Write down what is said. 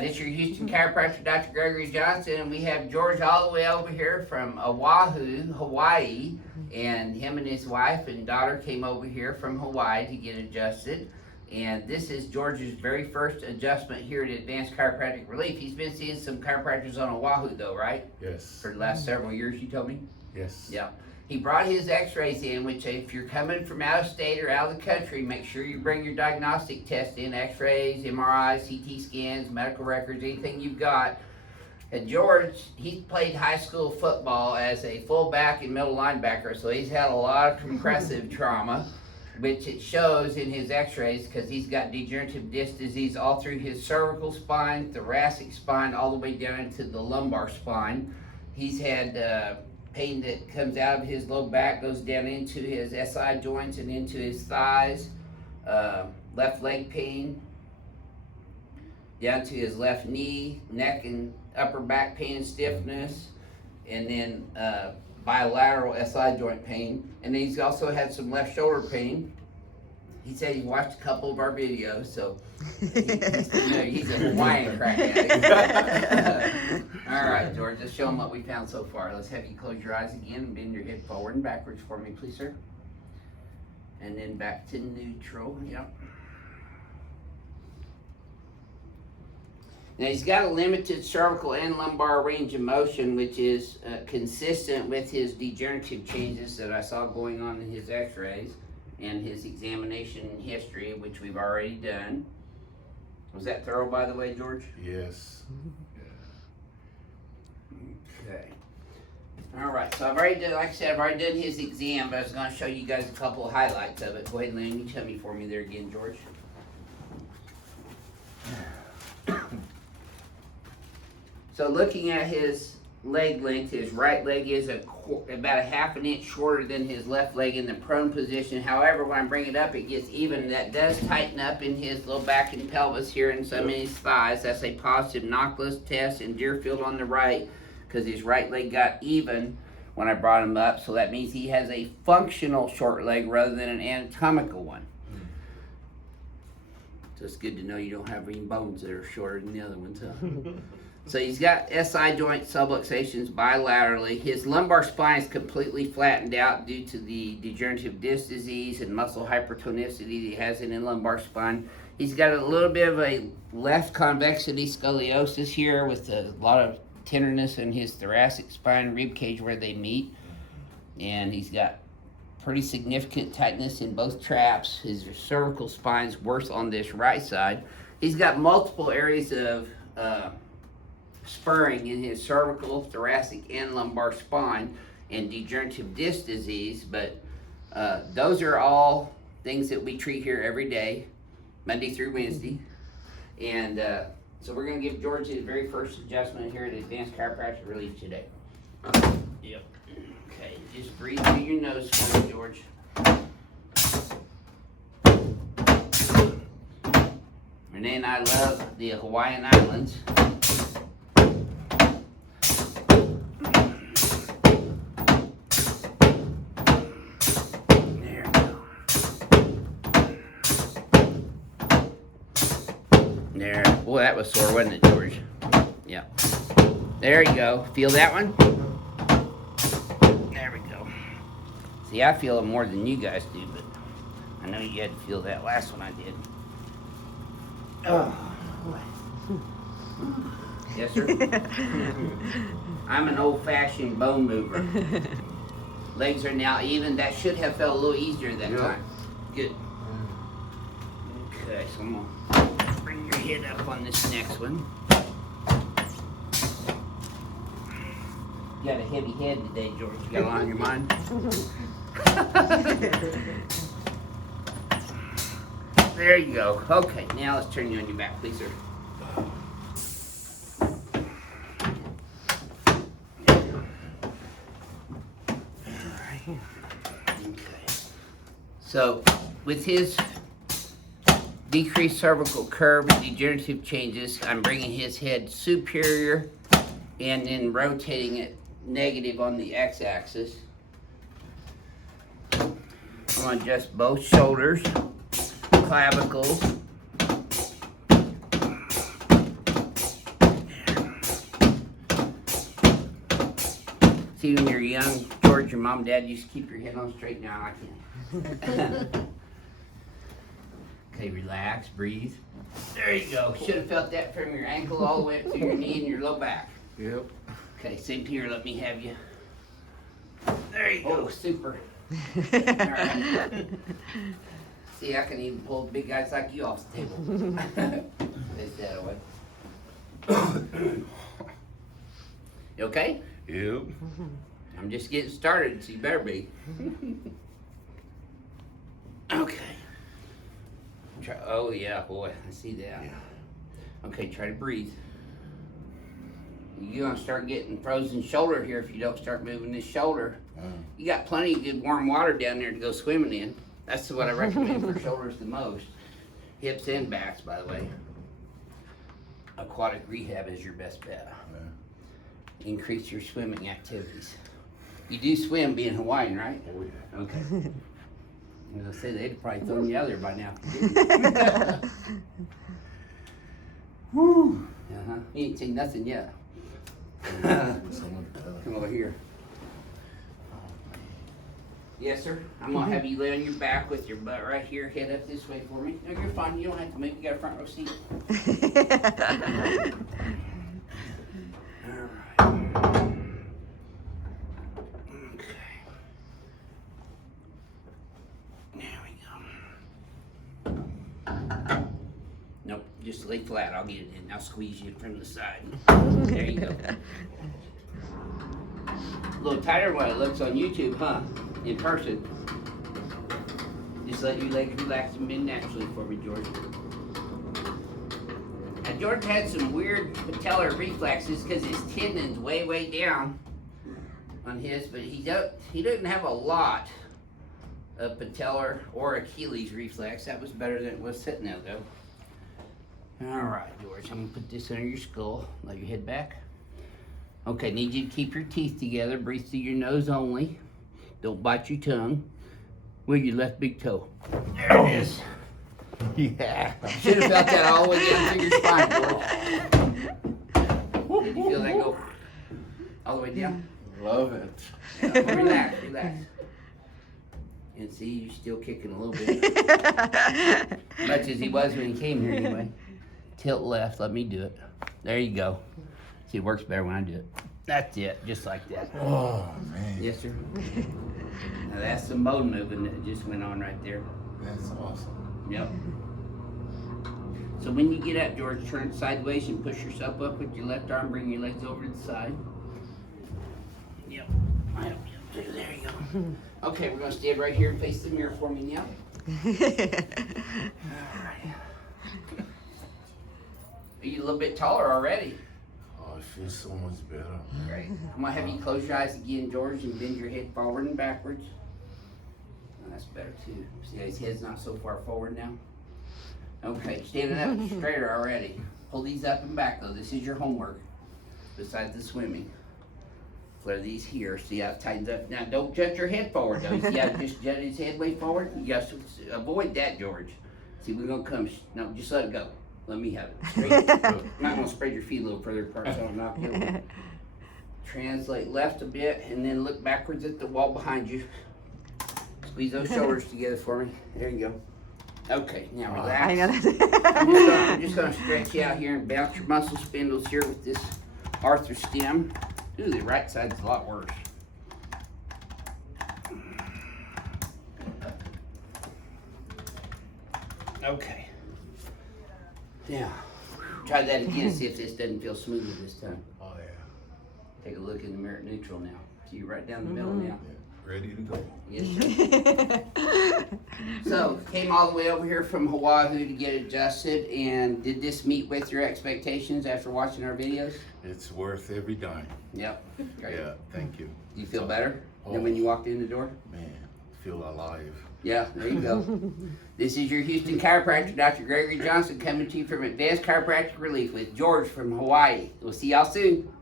This is your Houston chiropractor, Dr. Gregory Johnson, and we have George all the way over here from Oahu, Hawaii, and him and his wife and daughter came over here from Hawaii to get adjusted. And this is George's very first adjustment here at Advanced Chiropractic Relief. He's been seeing some chiropractors on Oahu though, right? Yes. For the last several years, you told me? Yes. Yeah. He brought his x-rays in, which if you're coming from out of state or out of the country, make sure you bring your diagnostic test in, x-rays, MRIs, CT scans, medical records, anything you've got. And George, he played high school football as a fullback and middle linebacker, so he's had a lot of compressive trauma, which it shows in his x-rays because he's got degenerative disc disease all through his cervical spine, thoracic spine, all the way down into the lumbar spine. He's had pain that comes out of his low back, goes down into his SI joints and into his thighs, left leg pain, down to his left knee, neck and upper back pain and stiffness, and then bilateral SI joint pain. And then he's also had some left shoulder pain. He said he watched a couple of our videos, so he's a Hawaiian crack addict. All right, George, let's show them what we found so far. Let's have you close your eyes again and bend your head forward and backwards for me, please, sir. And then back to neutral, yep. Now he's got a limited cervical and lumbar range of motion, which is consistent with his degenerative changes that I saw going on in his x-rays and his examination history, which we've already done. Was that thorough, by the way, George? Yes. Okay. All right, so I've already done, like I said, I've already done his exam, but I was going to show you guys a couple of highlights of it. Go ahead and let me tell me for me there again, George. So looking at his leg length, his right leg is about a half an inch shorter than his left leg in the prone position. However, when I bring it up, it gets even. That does tighten up in his low back and pelvis here and some in his thighs. That's a positive Knockless test in Deerfield on the right because his right leg got even when I brought him up. So that means he has a functional short leg rather than an anatomical one. So it's good to know you don't have any bones that are shorter than the other ones, huh? So he's got SI joint subluxations bilaterally. His lumbar spine is completely flattened out due to the degenerative disc disease and muscle hypertonicity that he has in the lumbar spine. He's got a little bit of a left convexity scoliosis here with a lot of tenderness in his thoracic spine rib cage where they meet. And he's got pretty significant tightness in both traps. His cervical spine's worse on this right side. He's got multiple areas of spurring in his cervical, thoracic, and lumbar spine and degenerative disc disease, but those are all things that we treat here every day, Monday through Wednesday. And so we're going to give George his very first adjustment here at Advanced Chiropractic Relief today. Yep. Okay, just breathe through your nose for me, George. Renee and I love the Hawaiian Islands. There. Boy, that was sore, wasn't it, George? Yeah. There you go. Feel that one? There we go. See, I feel it more than you guys do, but I know you had to feel that last one I did. Oh, boy. Yes, sir? I'm an old-fashioned bone mover. Legs are now even. That should have felt a little easier that time. Good. Okay, so I'm going to bring your head up on this next one. You got a heavy head today, George. You got a lot on your mind? There you go. Okay, now let's turn you on your back, please, sir. Okay. So, with his decreased cervical curve and degenerative changes, I'm bringing his head superior and then rotating it negative on the x-axis. I'm going to adjust both shoulders, clavicles, too when you're young. George, your mom and dad used to keep your head on straight. Now I can't. Okay, relax, breathe. There you go. Should have felt that from your ankle all the way up to your knee and your low back. Yep. Okay, same here. Let me have you. There you go. Super. All right. See, I can even pull big guys like you off the table. Face that away. You okay? Yep. I'm just getting started, so you better be. Okay. Oh yeah, boy, I see that. Yeah. Okay, try to breathe. You're gonna start getting frozen shoulder here if you don't start moving this shoulder. You got plenty of good warm water down there to go swimming in. That's what I recommend for shoulders the most. Hips and backs, by the way. Aquatic rehab is your best bet. Increase your swimming activities. You do swim being Hawaiian, right? Oh yeah. Okay. As I said, they'd probably thrown you out there by now. Woo! Uh-huh. You ain't seen nothing yet. Come over here. Yes, sir. I'm gonna have you lay on your back with your butt right here, head up this way for me. No, you're fine. You don't have to move. You got a front row seat. All right. Okay. There we go. Nope. Just lay flat. I'll get it in. I'll squeeze you from the side. There you go. A little tighter than what it looks on YouTube, huh? In person. Just let your legs relax and bend naturally for me, George. Now, George had some weird patellar reflexes because his tendon's way down on his, but he doesn't have a lot of patellar or Achilles reflex. That was better than it was sitting there, though. All right, George, I'm gonna put this under your skull. Lay your head back. Okay, need you to keep your teeth together. Breathe through your nose only. Don't bite your tongue. With your left big toe. There it is. Yeah. Should have felt that all the way down through your spine, George. Did you feel that go all the way down? Love it. Yeah, relax. And see, you're still kicking a little bit. Much as he was when he came here anyway. Tilt left, let me do it. There you go. See, it works better when I do it. That's it, just like that. Oh, man. Yes, sir. Now that's some bone moving that just went on right there. That's awesome. Yep. So when you get up, George, turn sideways and push yourself up with your left arm. Bring your legs over to the side. Yep. I help you. There you go. Okay, we're going to stand right here and face the mirror for me now. All right. Are you a little bit taller already? Oh, it feels so much better. Great. I'm going to have you close your eyes again, George, and bend your head forward and backwards. Oh, that's better, too. See how his head's not so far forward now? Okay, standing up straighter already. Pull these up and back, though. This is your homework, besides the swimming. Flare these here. See how it tightens up? Now, don't jut your head forward, though. You see how it just jutted his head way forward? You got to avoid that, George. See, we're going to come. No, just let it go. Let me have it. Straight. Might want to spread your feet a little further apart so I don't knock you over. Translate left a bit and then look backwards at the wall behind you. Squeeze those shoulders together for me. There you go. Okay, now relax. I know I'm just going to stretch you out here and bounce your muscle spindles here with this Arthur stem. Ooh, the right side's a lot worse. Okay. Now, try that again, see if this doesn't feel smoother this time. Oh, yeah. Take a look in the mirror at neutral now. So you're right down the middle now. Yeah. Ready to go. Yes, sir. So, came all the way over here from Hawaii to get adjusted, and did this meet with your expectations after watching our videos? It's worth every dime. Yep. Great. Yeah, thank you. Do you feel better than when you walked in the door? Man, feel alive. Yeah, there you go. This is your Houston chiropractor, Dr. Gregory Johnson, coming to you from Advanced Chiropractic Relief with George from Hawaii. We'll see y'all soon.